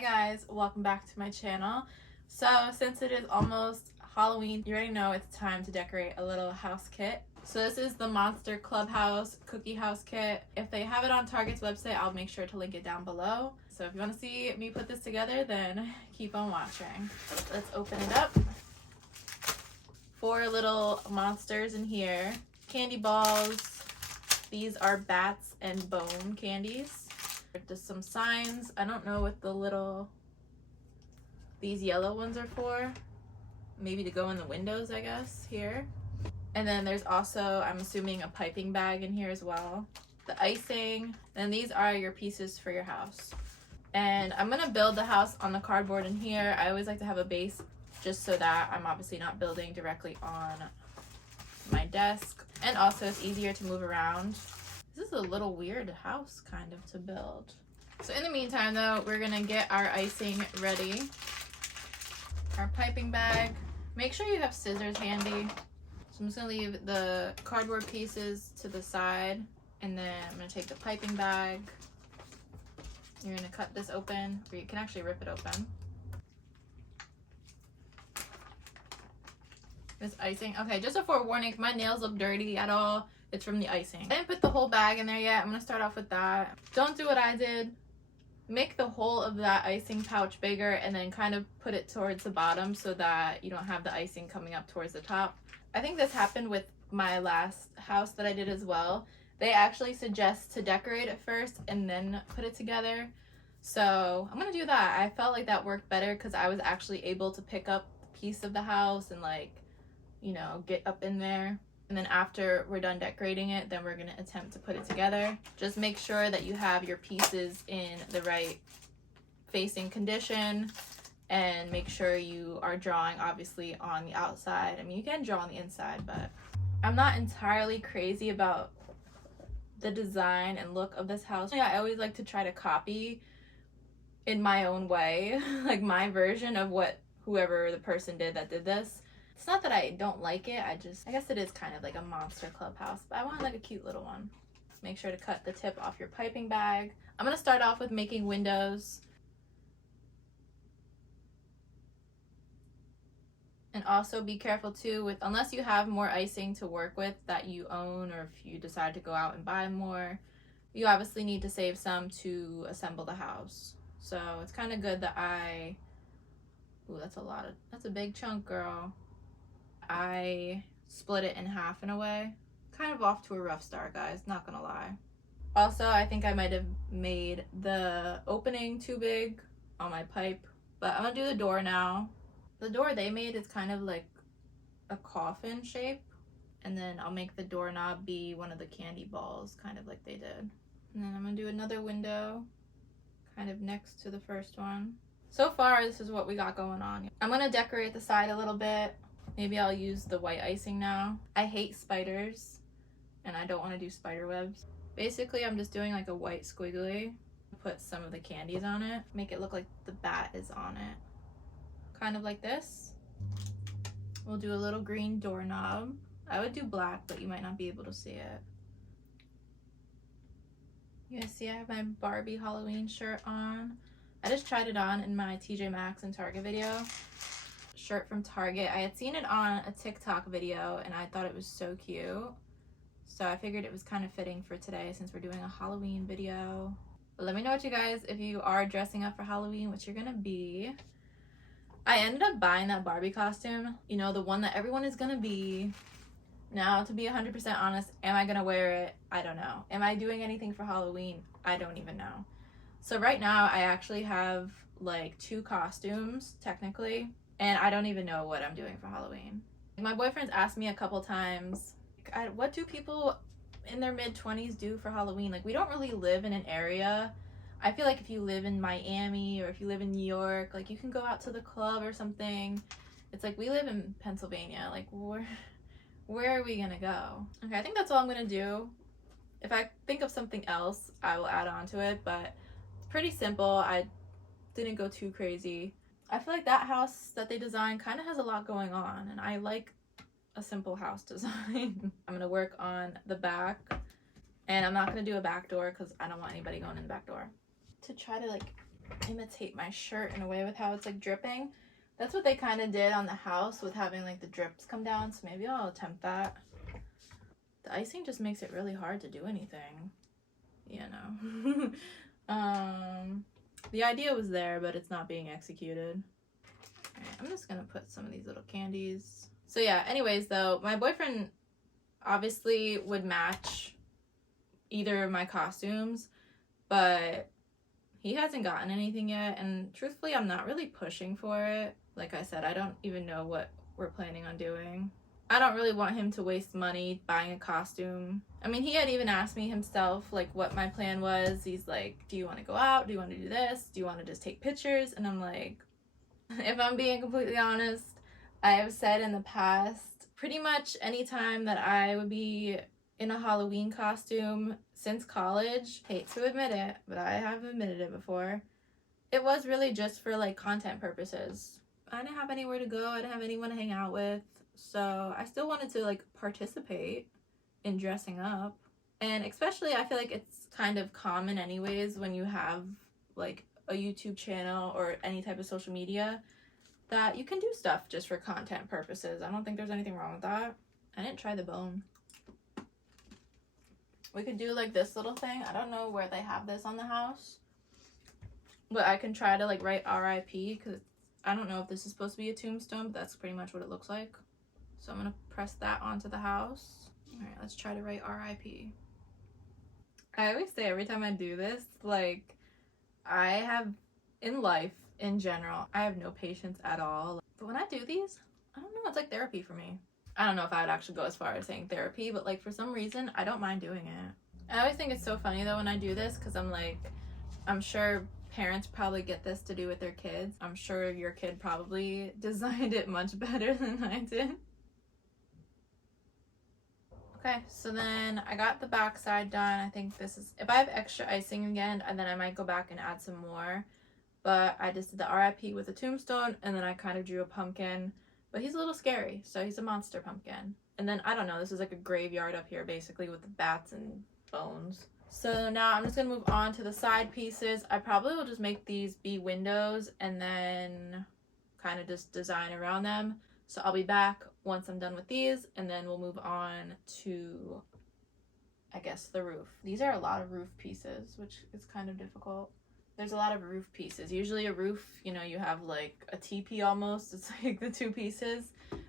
Hi guys, welcome back to my channel. So since it is almost Halloween, you already know it's time to decorate a little house kit. So this is the Monster Clubhouse Cookie House Kit. If they have it on Target's website, I'll make sure to link it down below. So if you want to see me put this together, then keep on watching. Let's open it up. 4 little monsters in here. Candy balls. These are bats and bone candies. Just some signs. I don't know what these yellow ones are for. Maybe to go in the windows, I guess, here. And then there's also, I'm assuming, a piping bag in here as well. The icing. And these are your pieces for your house. And I'm gonna build the house on the cardboard in here. I always like to have a base just so that I'm obviously not building directly on my desk. And also it's easier to move around. This is a little weird house kind of to build. So in the meantime though, we're gonna get our icing ready. Our piping bag. Make sure you have scissors handy. So I'm just gonna leave the cardboard pieces to the side, and then I'm gonna take the piping bag. You're gonna cut this open, or you can actually rip it open. This icing. Okay, just a forewarning, if my nails look dirty at all, it's from the icing. I didn't put the whole bag in there yet. I'm gonna start off with that. Don't do what I did. Make the whole of that icing pouch bigger and then kind of put it towards the bottom so that you don't have the icing coming up towards the top. I think this happened with my last house that I did as well. They actually suggest to decorate it first and then put it together. So I'm gonna do that. I felt like that worked better because I was actually able to pick up a piece of the house and, like, you know, get up in there. And then after we're done decorating it, then we're gonna attempt to put it together. Just make sure that you have your pieces in the right facing condition, and make sure you are drawing obviously on the outside. I mean, you can draw on the inside, but I'm not entirely crazy about the design and look of this house. I always like to try to copy in my own way, like my version of what whoever the person did that did this. It's not that I don't like it, I guess it is kind of like a monster clubhouse, but I want like a cute little one. Make sure to cut the tip off your piping bag. I'm gonna start off with making windows. And also be careful too with, unless you have more icing to work with that you own, or if you decide to go out and buy more, you obviously need to save some to assemble the house. So it's kind of good that ooh, that's a big chunk, girl. I split it in half in a way. Kind of off to a rough start, guys, not gonna lie. Also, I think I might have made the opening too big on my pipe, but I'm gonna do the door now. The door they made is kind of like a coffin shape, and then I'll make the doorknob be one of the candy balls, kind of like they did. And then I'm gonna do another window kind of next to the first one. So far, this is what we got going on. I'm gonna decorate the side a little bit. Maybe I'll use the white icing now. I hate spiders, and I don't want to do spider webs. Basically, I'm just doing like a white squiggly. Put some of the candies on it. Make it look like the bat is on it. Kind of like this. We'll do a little green doorknob. I would do black, but you might not be able to see it. You guys see I have my Barbie Halloween shirt on. I just tried it on in my TJ Maxx and Target video. Shirt from Target. I had seen it on a TikTok video and I thought it was so cute, so I figured it was kind of fitting for today since we're doing a Halloween video. But let me know what you guys, if you are dressing up for Halloween, what you're gonna be. I ended up buying that Barbie costume, you know, the one that everyone is gonna be. Now, to be 100% honest, am I gonna wear it? I don't know. Am I doing anything for Halloween? I don't even know. So right now I actually have like 2 costumes technically, and I don't even know what I'm doing for Halloween. My boyfriend's asked me a couple times, what do people in their mid-20s do for Halloween? Like, we don't really live in an area. I feel like if you live in Miami or if you live in New York, like, you can go out to the club or something. It's like, we live in Pennsylvania. Like, where are we gonna go? Okay, I think that's all I'm gonna do. If I think of something else, I will add on to it, but it's pretty simple. I didn't go too crazy. I feel like that house that they designed kind of has a lot going on, and I like a simple house design. I'm gonna work on the back, and I'm not gonna do a back door because I don't want anybody going in the back door. To try to like imitate my shirt in a way with how it's like dripping. That's what they kind of did on the house with having like the drips come down, so maybe I'll attempt that. The icing just makes it really hard to do anything, you know. The idea was there, but it's not being executed. All right, I'm just gonna put some of these little candies. So yeah, anyways though, my boyfriend obviously would match either of my costumes, but he hasn't gotten anything yet, and truthfully, I'm not really pushing for it. Like I said, I don't even know what we're planning on doing. I don't really want him to waste money buying a costume. I mean, he had even asked me himself, like, what my plan was. He's like, do you want to go out? Do you want to do this? Do you want to just take pictures? And I'm like, if I'm being completely honest, I have said in the past, pretty much any time that I would be in a Halloween costume since college, hate to admit it, but I have admitted it before, it was really just for like content purposes. I didn't have anywhere to go, I didn't have anyone to hang out with, so I still wanted to like participate in dressing up. And especially I feel like it's kind of common anyways when you have like a YouTube channel or any type of social media that you can do stuff just for content purposes. I don't think there's anything wrong with that. I didn't try the bone. We could do like this little thing. I don't know where they have this on the house, but I can try to like write RIP, because I don't know if this is supposed to be a tombstone, but that's pretty much what it looks like. So I'm gonna press that onto the house. All right, let's try to write RIP. I always say every time I do this, like, I have, in life in general, I have no patience at all. But when I do these, I don't know, it's like therapy for me. I don't know if I would actually go as far as saying therapy, but like for some reason, I don't mind doing it. I always think it's so funny though when I do this, because I'm like, I'm sure parents probably get this to do with their kids. I'm sure your kid probably designed it much better than I did. Okay, so then I got the back side done. I think this is, if I have extra icing again, and then I might go back and add some more. But I just did the RIP with a tombstone, and then I kind of drew a pumpkin. But he's a little scary, so he's a monster pumpkin. And then, I don't know, this is like a graveyard up here, basically, with the bats and bones. So now I'm just going to move on to the side pieces. I probably will just make these be windows, and then kind of just design around them. So I'll be back once I'm done with these, and then we'll move on to, I guess, the roof. These are a lot of roof pieces, which is kind of difficult. There's a lot of roof pieces. Usually a roof, you know, you have like a teepee almost. It's like the two pieces.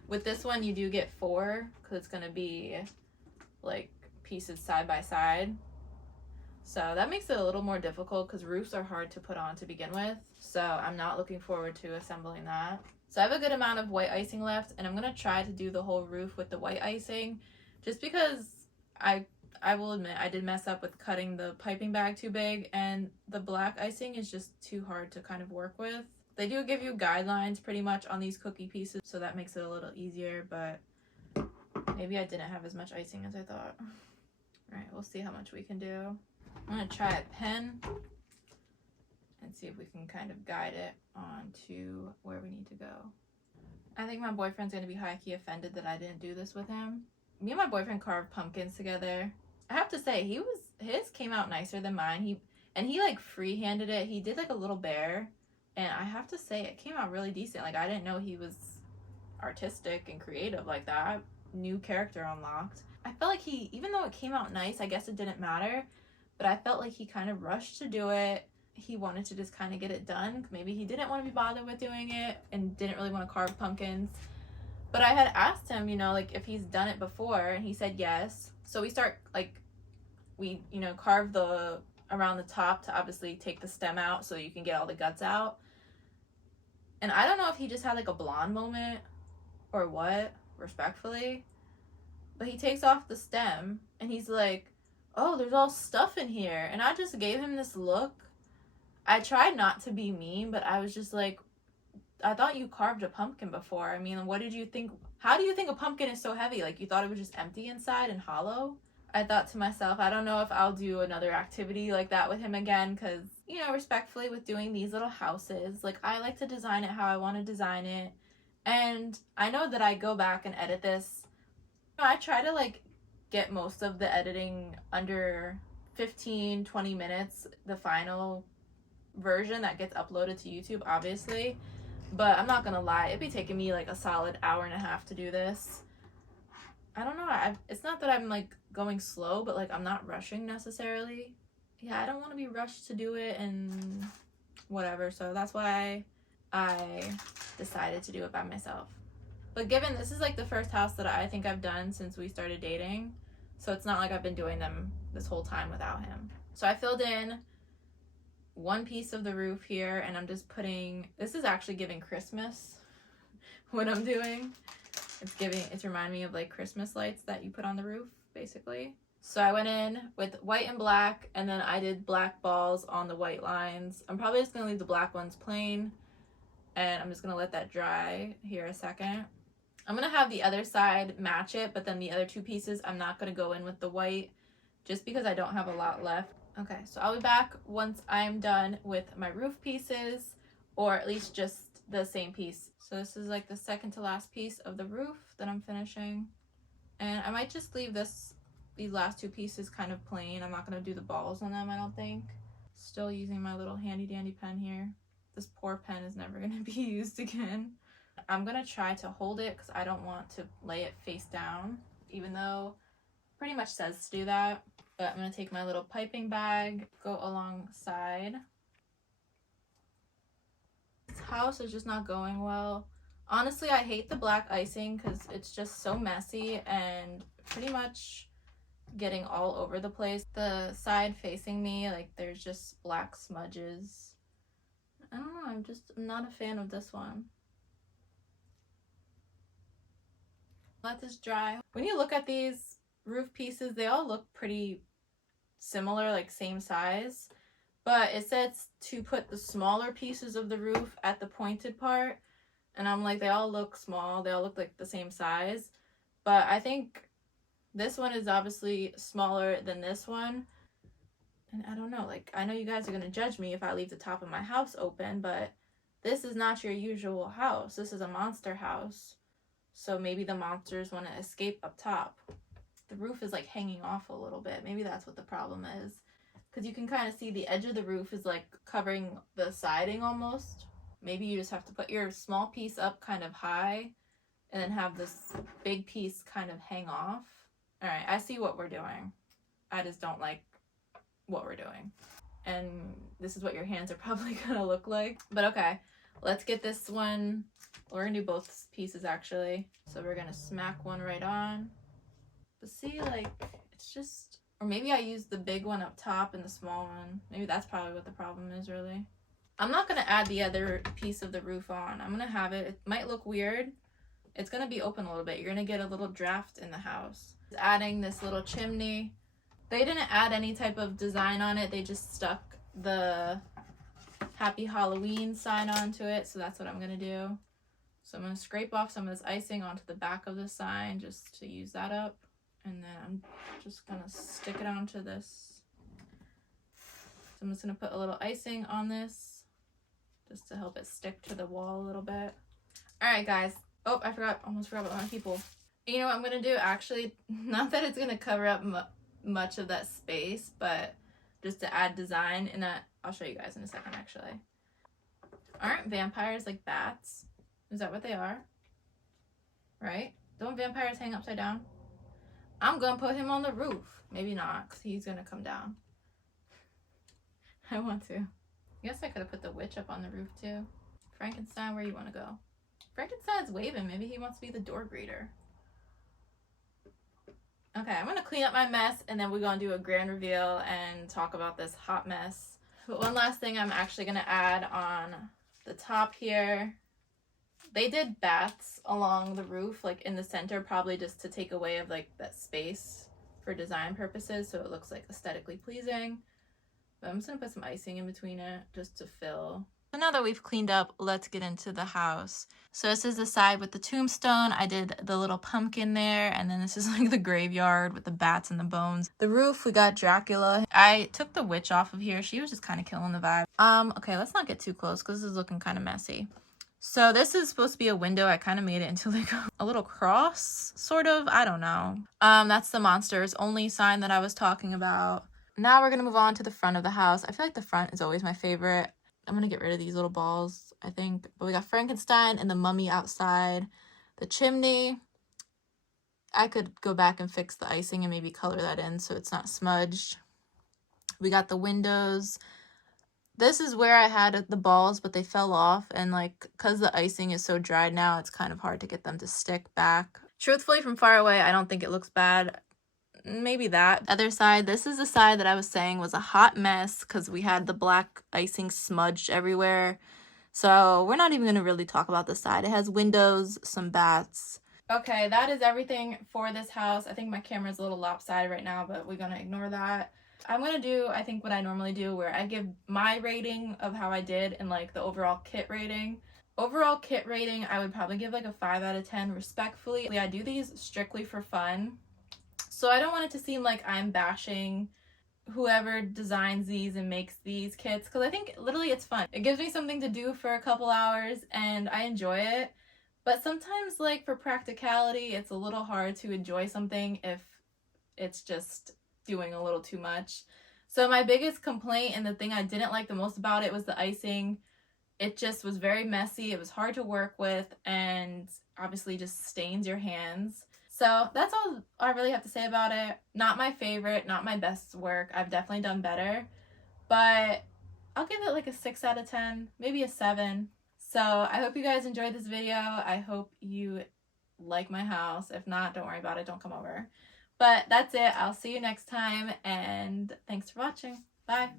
With this one, you do get 4, because it's going to be like pieces side by side. So that makes it a little more difficult, because roofs are hard to put on to begin with. So I'm not looking forward to assembling that. So I have a good amount of white icing left, and I'm going to try to do the whole roof with the white icing, just because I will admit I did mess up with cutting the piping bag too big, and the black icing is just too hard to kind of work with. They do give you guidelines pretty much on these cookie pieces, so that makes it a little easier, but maybe I didn't have as much icing as I thought. All right, we'll see how much we can do. I'm going to try a pen and see if we can kind of guide it on to where we need to go. I think my boyfriend's going to be high-key offended that I didn't do this with him. Me and my boyfriend carved pumpkins together. I have to say, his came out nicer than mine. He like free-handed it. He did like a little bear, and I have to say it came out really decent. Like, I didn't know he was artistic and creative like that. New character unlocked. I felt like even though it came out nice, I guess it didn't matter, but I felt like he kind of rushed to do it. He wanted to just kind of get it done. Maybe he didn't want to be bothered with doing it and didn't really want to carve pumpkins. But I had asked him, you know, like if he's done it before, and he said yes. So we carve around the top to obviously take the stem out so you can get all the guts out. And I don't know if he just had like a blonde moment or what, respectfully, but he takes off the stem and he's like, oh, there's all stuff in here. And I just gave him this look. I tried not to be mean, but I was just like, I thought you carved a pumpkin before. I mean, what did you think? How do you think a pumpkin is so heavy? Like, you thought it was just empty inside and hollow? I thought to myself, I don't know if I'll do another activity like that with him again, because, you know, respectfully with doing these little houses, like, I like to design it how I want to design it. And I know that I go back and edit this. I try to, like, get most of the editing under 15-20 minutes, the final version that gets uploaded to YouTube, obviously. But I'm not gonna lie, it'd be taking me like a solid hour and a half to do this. I don't know, it's not that I'm like going slow, but like I'm not rushing necessarily. Yeah, I don't want to be rushed to do it and whatever, so that's why I decided to do it by myself. But given this is like the first house that I think I've done since we started dating, so it's not like I've been doing them this whole time without him. So I filled in one piece of the roof here, and I'm just putting, this is actually giving Christmas what I'm doing. It's reminding me of like Christmas lights that you put on the roof, basically. So I went in with white and black, and then I did black balls on the white lines. I'm probably just gonna leave the black ones plain, and I'm just gonna let that dry here a second. I'm gonna have the other side match it, but then the other two pieces, I'm not gonna go in with the white just because I don't have a lot left. Okay, so I'll be back once I'm done with my roof pieces, or at least just the same piece. So this is like the second to last piece of the roof that I'm finishing. And I might just leave these last two pieces kind of plain. I'm not gonna do the balls on them, I don't think. Still using my little handy dandy pen here. This poor pen is never gonna be used again. I'm gonna try to hold it because I don't want to lay it face down, even though it pretty much says to do that. But I'm gonna take my little piping bag, go alongside. This house is just not going well. Honestly, I hate the black icing because it's just so messy and pretty much getting all over the place. The side facing me, like there's just black smudges. I don't know, I'm not a fan of this one. Let this dry. When you look at these roof pieces, they all look pretty similar, like same size, but it says to put the smaller pieces of the roof at the pointed part, and I'm like, they all look small, they all look like the same size, but I think this one is obviously smaller than this one. And I don't know, like, I know you guys are gonna judge me if I leave the top of my house open, but this is not your usual house. This is a monster house, so maybe the monsters want to escape up top. The roof is like hanging off a little bit. Maybe that's what the problem is, because you can kind of see the edge of the roof is like covering the siding almost. Maybe you just have to put your small piece up kind of high and then have this big piece kind of hang off. All right, I see what we're doing. I just don't like what we're doing. And this is what your hands are probably gonna look like. But okay, let's get this one. We're gonna do both pieces actually. So we're gonna smack one right on. But see, like, it's just, or maybe I used the big one up top and the small one. Maybe that's probably what the problem is, really. I'm not gonna add the other piece of the roof on. I'm gonna have it might look weird. It's gonna be open a little bit. You're gonna get a little draft in the house. Adding this little chimney. They didn't add any type of design on it. They just stuck the Happy Halloween sign onto it. So that's what I'm gonna do. So I'm gonna scrape off some of this icing onto the back of the sign just to use that up. And then I'm just gonna stick it onto this. So I'm just gonna put a little icing on this just to help it stick to the wall a little bit. All right, guys. Oh, almost forgot about my people. You know what I'm gonna do? Actually, not that it's gonna cover up much of that space, but just to add design in that. I'll show you guys in a second, actually. Aren't vampires like bats? Is that what they are? Right? Don't vampires hang upside down? I'm gonna put him on the roof. Maybe not, because he's gonna come down. I want to. I guess I could have put the witch up on the roof too. Frankenstein, where you want to go? Frankenstein's waving. Maybe he wants to be the door greeter. Okay, I'm gonna clean up my mess, and then we're gonna do a grand reveal and talk about this hot mess. But one last thing I'm actually gonna add on the top here. They did bats along the roof, like in the center, probably just to take away of like that space for design purposes, so it looks like aesthetically pleasing. But I'm just gonna put some icing in between it just to fill. So now that we've cleaned up, let's get into the house. So this is the side with the tombstone. I did the little pumpkin there, and then this is like the graveyard with the bats and the bones. The roof, we got Dracula. I took the witch off of here. She was just kind of killing the vibe. Okay, let's not get too close because this is looking kind of messy. So this is supposed to be a window. I kind of made it into like a little cross, sort of. I don't know. That's the monsters only sign that I was talking about. Now we're going to move on to the front of the house. I feel like the front is always my favorite. I'm gonna get rid of these little balls, I think. But we got Frankenstein and the mummy outside. The chimney, I could go back and fix the icing and maybe color that in so it's not smudged. We got the windows. This is where I had the balls, but they fell off, and like because the icing is so dried now, it's kind of hard to get them to stick back. Truthfully, from far away, I don't think it looks bad. Maybe that. Other side, this is the side that I was saying was a hot mess because we had the black icing smudged everywhere. So we're not even going to really talk about this side. It has windows, some bats. Okay, that is everything for this house. I think my camera's a little lopsided right now, but we're going to ignore that. I'm going to do, I think, what I normally do, where I give my rating of how I did and like the overall kit rating. Overall kit rating, I would probably give like a 5 out of 10 respectfully. I do these strictly for fun. So I don't want it to seem like I'm bashing whoever designs these and makes these kits, because I think literally it's fun. It gives me something to do for a couple hours and I enjoy it. But sometimes, like, for practicality, it's a little hard to enjoy something if it's just doing a little too much. So my biggest complaint and the thing I didn't like the most about it was the icing. It just was very messy. It was hard to work with and obviously just stains your hands. So that's all I really have to say about it. Not my favorite, not my best work. I've definitely done better. But I'll give it like a 6 out of 10, maybe a 7. So I hope you guys enjoyed this video. I hope you like my house. If not, don't worry about it. Don't come over. But that's it. I'll see you next time. And thanks for watching. Bye.